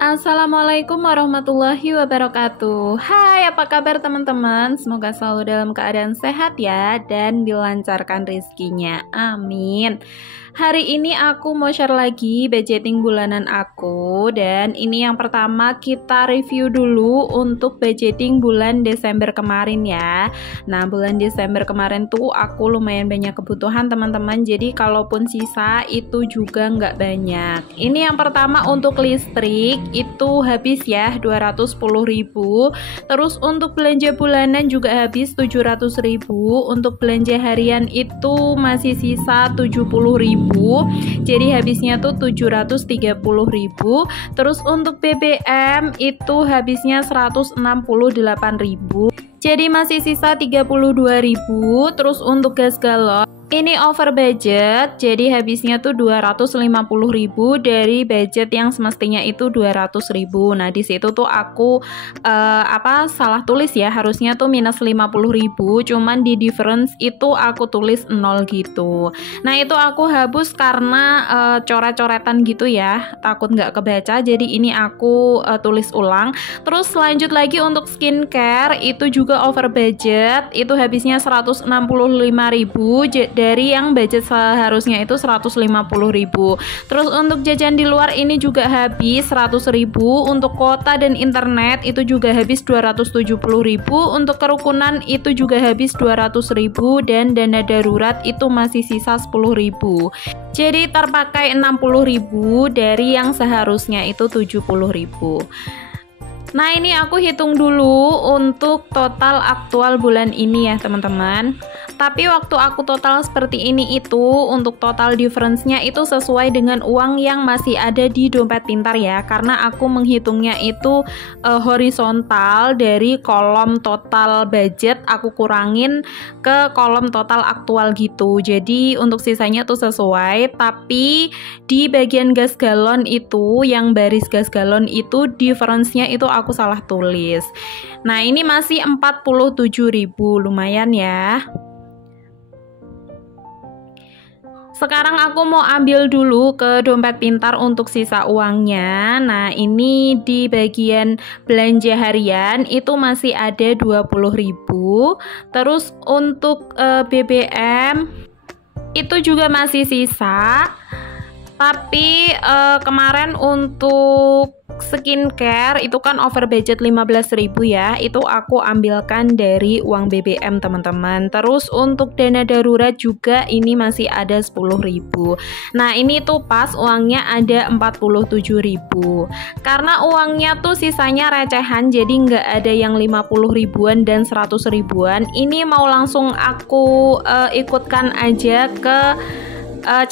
Assalamualaikum warahmatullahi wabarakatuh. Hai, apa kabar teman-teman? Semoga selalu dalam keadaan sehat ya dan dilancarkan rezekinya. Amin. Hari ini aku mau share lagi budgeting bulanan aku, dan ini yang pertama kita review dulu untuk budgeting bulan Desember kemarin ya. Nah, bulan Desember kemarin tuh aku lumayan banyak kebutuhan teman-teman, jadi kalaupun sisa itu juga nggak banyak. Ini yang pertama untuk listrik itu habis ya 210.000. Terus untuk belanja bulanan juga habis 700.000. Untuk belanja harian itu masih sisa 70.000. Jadi habisnya tuh 730.000. Terus untuk BBM itu habisnya 168.000. Jadi masih sisa 32.000. Terus untuk gas galon ini over budget, jadi habisnya tuh 250.000 dari budget yang semestinya itu 200.000. Nah, di situ tuh aku salah tulis ya, harusnya tuh minus 50.000, cuman di difference itu aku tulis 0 gitu. Nah, itu aku hapus karena coret-coretan gitu ya, takut nggak kebaca, jadi ini aku tulis ulang. Terus lanjut lagi untuk skincare itu juga over budget, itu habisnya 165.000 dari yang budget seharusnya itu 150.000. Terus untuk jajan di luar ini juga habis 100.000. Untuk kuota dan internet itu juga habis 270.000. Untuk kerukunan itu juga habis 200.000, dan dana darurat itu masih sisa 10.000. Jadi terpakai 60.000 dari yang seharusnya itu 70.000. Nah, ini aku hitung dulu untuk total aktual bulan ini ya teman-teman. Tapi waktu aku total seperti ini itu untuk total difference-nya itu sesuai dengan uang yang masih ada di dompet pintar ya. Karena aku menghitungnya itu horizontal, dari kolom total budget aku kurangin ke kolom total aktual gitu. Jadi untuk sisanya tuh sesuai, tapi di bagian gas galon itu, yang baris gas galon itu difference-nya itu aku salah tulis. Nah, ini masih 47.000, lumayan ya. Sekarang aku mau ambil dulu ke dompet pintar untuk sisa uangnya. Nah, ini di bagian belanja harian itu masih ada 20.000. Terus untuk BBM itu juga masih sisa. Tapi kemarin untuk skincare itu kan over budget 15.000 ya, itu aku ambilkan dari uang BBM teman-teman. Terus untuk dana darurat juga ini masih ada 10.000. Nah, ini tuh pas uangnya ada 47.000. Karena uangnya tuh sisanya recehan, jadi nggak ada yang 50 ribuan dan 100 ribuan. Ini mau langsung aku ikutkan aja ke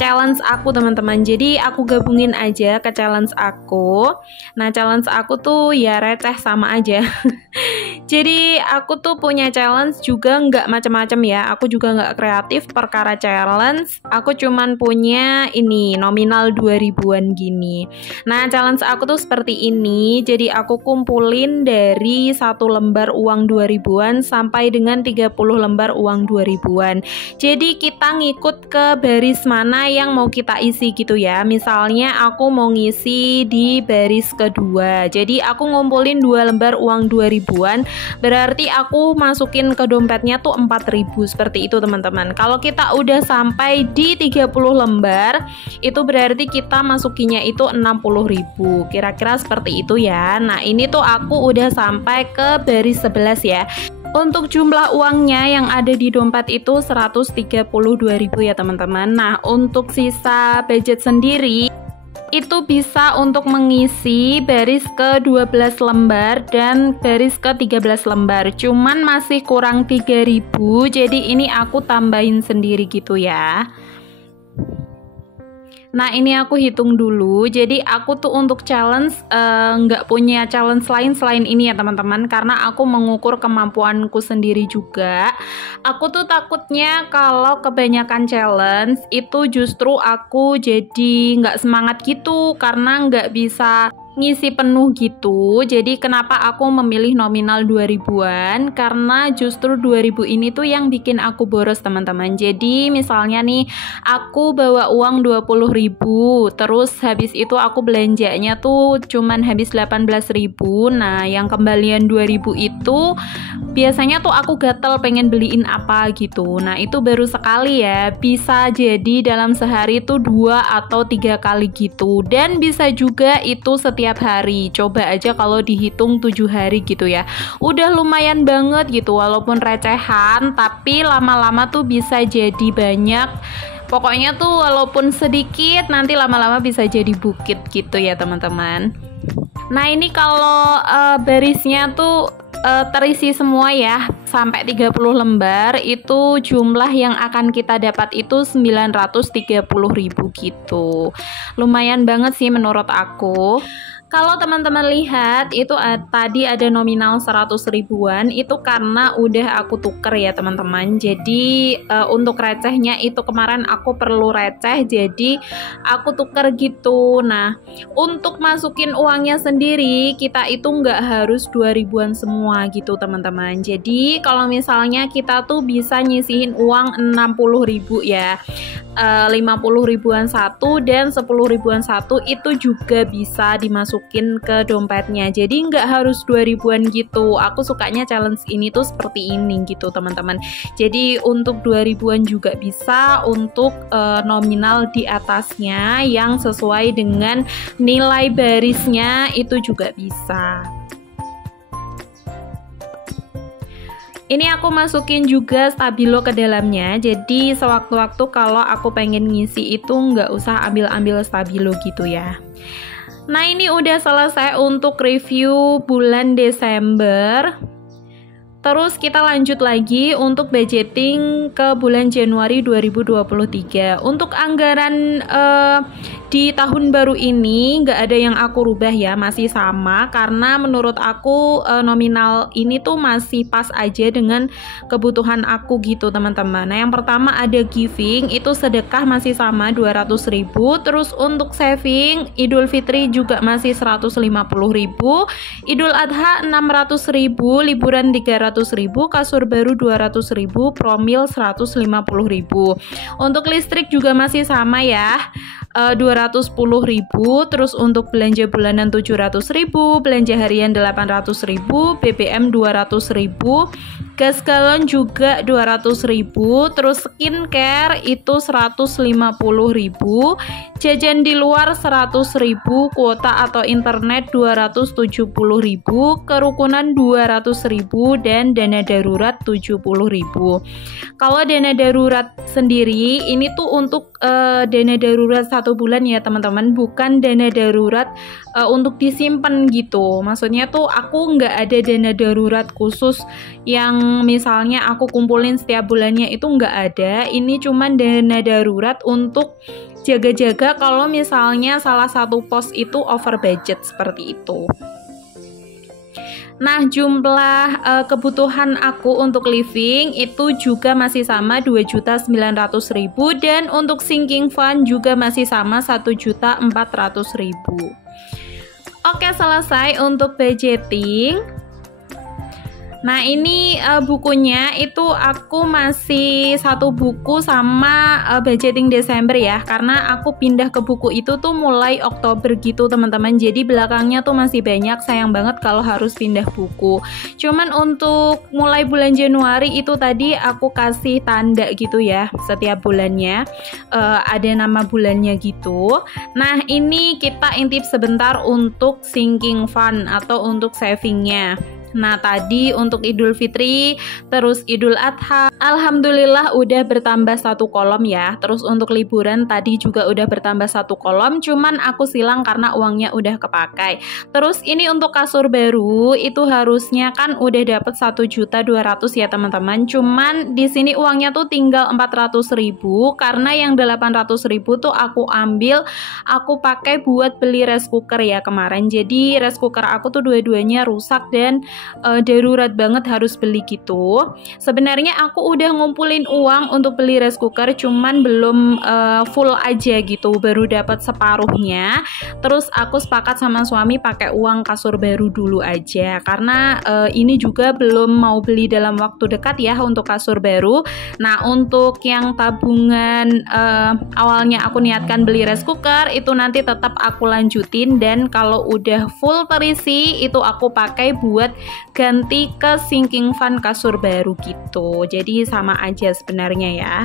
challenge aku teman-teman. Jadi aku gabungin aja ke challenge aku. Nah, challenge aku tuh ya receh sama aja. Jadi aku tuh punya challenge juga nggak macam-macam ya. Aku juga nggak kreatif perkara challenge. Aku cuman punya ini nominal 2000-an gini. Nah, challenge aku tuh seperti ini. Jadi aku kumpulin dari 1 lembar uang 2000-an sampai dengan 30 lembar uang 2000-an. Jadi kita ngikut ke baris mana yang mau kita isi gitu ya. Misalnya aku mau ngisi di baris kedua, jadi aku ngumpulin 2 lembar uang 2000-an, berarti aku masukin ke dompetnya tuh 4.000 seperti itu teman-teman. Kalau kita udah sampai di 30 lembar itu berarti kita masukinya itu 60.000, kira-kira seperti itu ya. Nah, ini tuh aku udah sampai ke baris 11 ya. Untuk jumlah uangnya yang ada di dompet itu 132.000 ya teman-teman. Nah, untuk sisa budget sendiri itu bisa untuk mengisi baris ke 12 lembar dan baris ke 13 lembar. Cuman masih kurang 3.000, jadi ini aku tambahin sendiri gitu ya. Nah, ini aku hitung dulu. Jadi aku tuh untuk challenge nggak punya challenge lain selain ini ya teman-teman, karena aku mengukur kemampuanku sendiri juga. Aku tuh takutnya kalau kebanyakan challenge itu justru aku jadi nggak semangat gitu, karena nggak bisa ngisi penuh gitu. Jadi kenapa aku memilih nominal 2000-an? Karena justru 2000 ini tuh yang bikin aku boros teman-teman. Jadi misalnya nih aku bawa uang 20.000, terus habis itu aku belanjanya tuh cuman habis 18.000. Nah yang kembalian 2000 itu biasanya tuh aku gatel pengen beliin apa gitu. Nah itu baru sekali ya, bisa jadi dalam sehari tuh 2 atau 3 kali gitu. Dan bisa juga itu setiap hari. Coba aja kalau dihitung 7 hari gitu ya, udah lumayan banget gitu. Walaupun recehan, tapi lama-lama tuh bisa jadi banyak. Pokoknya tuh walaupun sedikit, nanti lama-lama bisa jadi bukit gitu ya teman-teman. Nah ini kalau barisnya tuh terisi semua ya, sampai 30 lembar, itu jumlah yang akan kita dapat itu 930.000 gitu. Lumayan banget sih menurut aku. Kalau teman-teman lihat itu tadi ada nominal 100 ribuan, itu karena udah aku tuker ya teman-teman. Jadi untuk recehnya itu kemarin aku perlu receh, jadi aku tuker gitu. Nah untuk masukin uangnya sendiri kita itu nggak harus 2000-an semua gitu teman-teman. Jadi kalau misalnya kita tuh bisa nyisihin uang 60.000 ya, 50 ribuan satu dan 10 ribuan satu itu juga bisa dimasukin ke dompetnya. Jadi nggak harus 2000-an gitu. Aku sukanya challenge ini tuh seperti ini gitu teman-teman. Jadi untuk 2000-an juga bisa, untuk nominal di atasnya yang sesuai dengan nilai barisnya itu juga bisa. Ini aku masukin juga stabilo ke dalamnya, jadi sewaktu-waktu kalau aku pengen ngisi itu nggak usah ambil-ambil stabilo gitu ya. Nah ini udah selesai untuk review bulan Desember. Terus kita lanjut lagi untuk budgeting ke bulan Januari 2023. Untuk anggaran di tahun baru ini nggak ada yang aku rubah ya, masih sama, karena menurut aku nominal ini tuh masih pas aja dengan kebutuhan aku gitu teman-teman. Nah yang pertama ada giving, itu sedekah masih sama 200.000. Terus untuk saving Idul Fitri juga masih 150.000, Idul Adha 600.000, liburan 300.000, kasur baru 200.000, promil 150.000. Untuk listrik juga masih sama ya, 210.000. Terus untuk belanja bulanan 700.000, belanja harian 800.000, BBM 200.000, gas galon juga 200.000, terus skincare itu 150.000, jajan di luar 100.000, kuota atau internet 270.000, kerukunan 200.000, dan dana darurat 70.000. Kalau dana darurat sendiri ini tuh untuk dana darurat 1 bulan ya teman-teman, bukan dana darurat untuk disimpan gitu. Maksudnya tuh aku nggak ada dana darurat khusus yang misalnya aku kumpulin setiap bulannya, itu nggak ada. Ini cuman dana darurat untuk jaga-jaga kalau misalnya salah satu pos itu over budget seperti itu. Nah jumlah kebutuhan aku untuk living itu juga masih sama 2.900.000, dan untuk sinking fund juga masih sama 1.400.000. Oke, selesai untuk budgeting. Nah ini bukunya itu aku masih 1 buku sama budgeting Desember ya, karena aku pindah ke buku itu tuh mulai Oktober gitu teman-teman. Jadi belakangnya tuh masih banyak, sayang banget kalau harus pindah buku. Cuman untuk mulai bulan Januari itu tadi aku kasih tanda gitu ya, setiap bulannya ada nama bulannya gitu. Nah ini kita intip sebentar untuk sinking fund atau untuk savingnya. Nah tadi untuk Idul Fitri terus Idul Adha alhamdulillah udah bertambah 1 kolom ya. Terus untuk liburan tadi juga udah bertambah 1 kolom, cuman aku silang karena uangnya udah kepakai. Terus ini untuk kasur baru itu harusnya kan udah dapet 1.200.000 ya teman-teman, cuman di sini uangnya tuh tinggal 400.000 karena yang 800.000 tuh aku ambil, aku pakai buat beli rice cooker ya kemarin. Jadi rice cooker aku tuh dua-duanya rusak dan darurat banget harus beli gitu. Sebenarnya aku udah ngumpulin uang untuk beli rice cooker, cuman belum full aja gitu, baru dapat separuhnya. Terus aku sepakat sama suami pakai uang kasur baru dulu aja, karena ini juga belum mau beli dalam waktu dekat ya untuk kasur baru. Nah, untuk yang tabungan awalnya aku niatkan beli rice cooker itu nanti tetap aku lanjutin, dan kalau udah full terisi itu aku pakai buat ganti ke sinking fan kasur baru gitu. Jadi sama aja sebenarnya ya.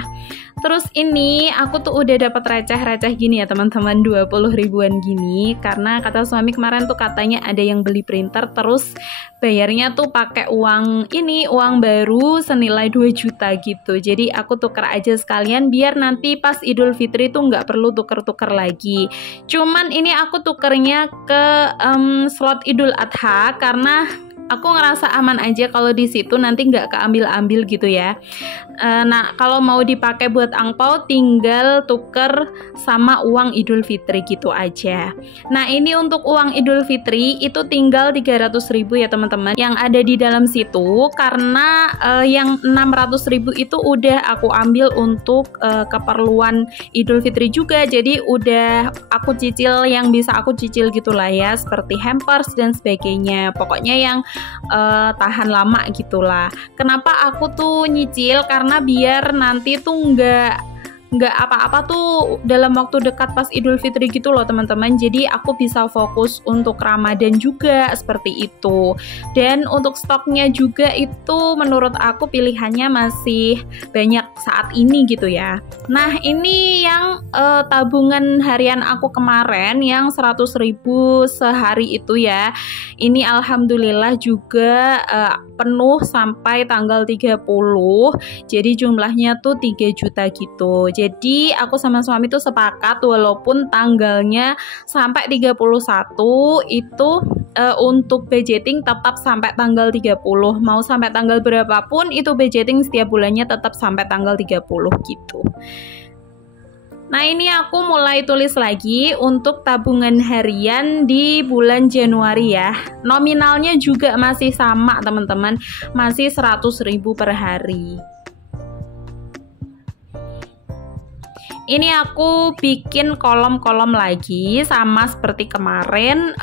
Terus ini aku tuh udah dapat receh-receh gini ya teman-teman, 20 ribuan gini, karena kata suami kemarin tuh katanya ada yang beli printer terus bayarnya tuh pakai uang ini, uang baru senilai 2 juta gitu. Jadi aku tuker aja sekalian biar nanti pas Idul Fitri tuh nggak perlu tuker-tuker lagi. Cuman ini aku tukernya ke slot Idul Adha karena aku ngerasa aman aja kalau di situ nanti nggak keambil-ambil gitu ya. Nah, kalau mau dipakai buat angpau tinggal tuker sama uang Idul Fitri gitu aja. Nah, ini untuk uang Idul Fitri itu tinggal 300 ribu ya teman-teman yang ada di dalam situ, karena yang 600 ribu itu udah aku ambil untuk keperluan Idul Fitri juga. Jadi udah aku cicil yang bisa aku cicil gitulah ya, seperti hampers dan sebagainya. Pokoknya yang tahan lama gitulah. Kenapa aku tuh nyicil? Karena biar nanti tuh nggak apa-apa tuh dalam waktu dekat pas Idul Fitri gitu loh teman-teman. Jadi aku bisa fokus untuk Ramadan juga seperti itu. Dan untuk stoknya juga itu menurut aku pilihannya masih banyak saat ini gitu ya. Nah, ini yang tabungan harian aku kemarin yang 100 ribu sehari itu ya. Ini alhamdulillah juga penuh sampai tanggal 30. Jadi jumlahnya tuh 3 juta gitu. Jadi aku sama suami tuh sepakat walaupun tanggalnya sampai 31 itu untuk budgeting tetap sampai tanggal 30. Mau sampai tanggal berapapun itu budgeting setiap bulannya tetap sampai tanggal 30 gitu. Nah, ini aku mulai tulis lagi untuk tabungan harian di bulan Januari ya. Nominalnya juga masih sama teman-teman, masih 100 ribu per hari. Ini aku bikin kolom-kolom lagi sama seperti kemarin.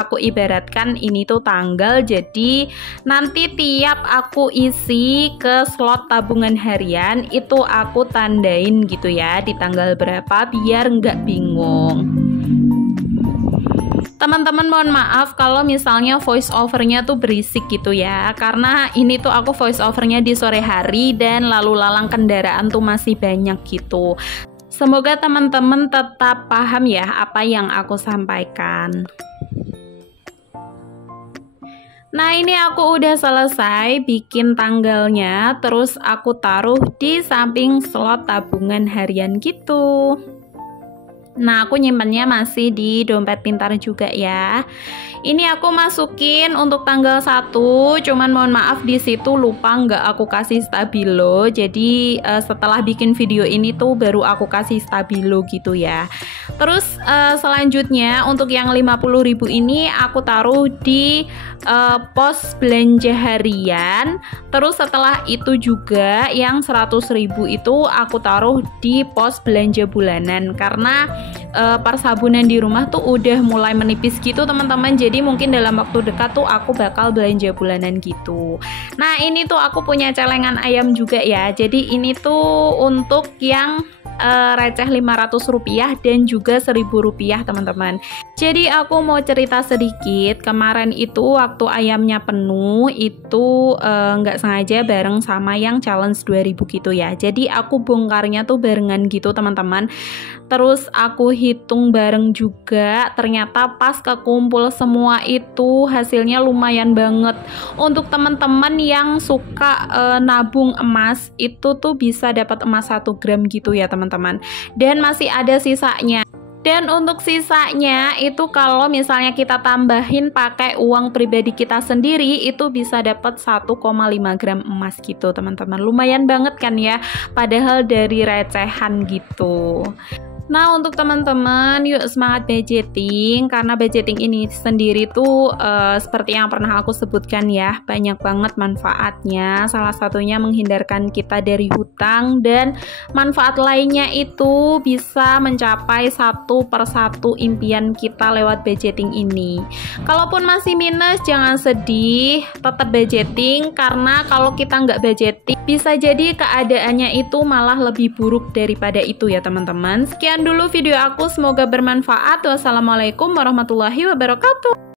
Aku ibaratkan ini tuh tanggal, jadi nanti tiap aku isi ke slot tabungan harian itu aku tandain gitu ya di tanggal berapa biar nggak bingung. Teman-teman mohon maaf kalau misalnya voice overnya tuh berisik gitu ya, karena ini tuh aku voice overnya di sore hari dan lalu lalang kendaraan tuh masih banyak gitu. Semoga teman-teman tetap paham ya apa yang aku sampaikan. Nah, ini aku udah selesai bikin tanggalnya, terus aku taruh di samping slot tabungan harian gitu. Nah, aku nyimpannya masih di dompet pintar juga ya. Ini aku masukin untuk tanggal 1, cuman mohon maaf di situ lupa nggak aku kasih stabilo. Jadi setelah bikin video ini tuh baru aku kasih stabilo gitu ya. Terus selanjutnya untuk yang 50.000 ini aku taruh di pos belanja harian. Terus setelah itu juga yang 100.000 itu aku taruh di pos belanja bulanan, karena persabunan di rumah tuh udah mulai menipis gitu teman-teman. Jadi mungkin dalam waktu dekat tuh aku bakal belanja bulanan gitu. Nah, ini tuh aku punya celengan ayam juga ya. Jadi ini tuh untuk yang receh 500 rupiah dan juga 1000 rupiah teman-teman. Jadi aku mau cerita sedikit. Kemarin itu waktu ayamnya penuh itu nggak sengaja bareng sama yang challenge 2000 gitu ya. Jadi aku bongkarnya tuh barengan gitu teman-teman. Terus aku hitung bareng juga, ternyata pas kekumpul semua itu hasilnya lumayan banget. Untuk teman-teman yang suka nabung emas itu tuh bisa dapat emas 1 gram gitu ya teman-teman. Dan masih ada sisanya. Dan untuk sisanya itu kalau misalnya kita tambahin pakai uang pribadi kita sendiri itu bisa dapat 1,5 gram emas gitu teman-teman. Lumayan banget kan ya, padahal dari recehan gitu. Nah, untuk teman-teman, yuk semangat budgeting, karena budgeting ini sendiri tuh seperti yang pernah aku sebutkan ya, banyak banget manfaatnya. Salah satunya menghindarkan kita dari hutang, dan manfaat lainnya itu bisa mencapai satu persatu impian kita lewat budgeting ini. Kalaupun masih minus, jangan sedih, tetap budgeting, karena kalau kita nggak budgeting, bisa jadi keadaannya itu malah lebih buruk daripada itu ya teman-teman. Sekian dulu video aku, semoga bermanfaat. Wassalamualaikum warahmatullahi wabarakatuh.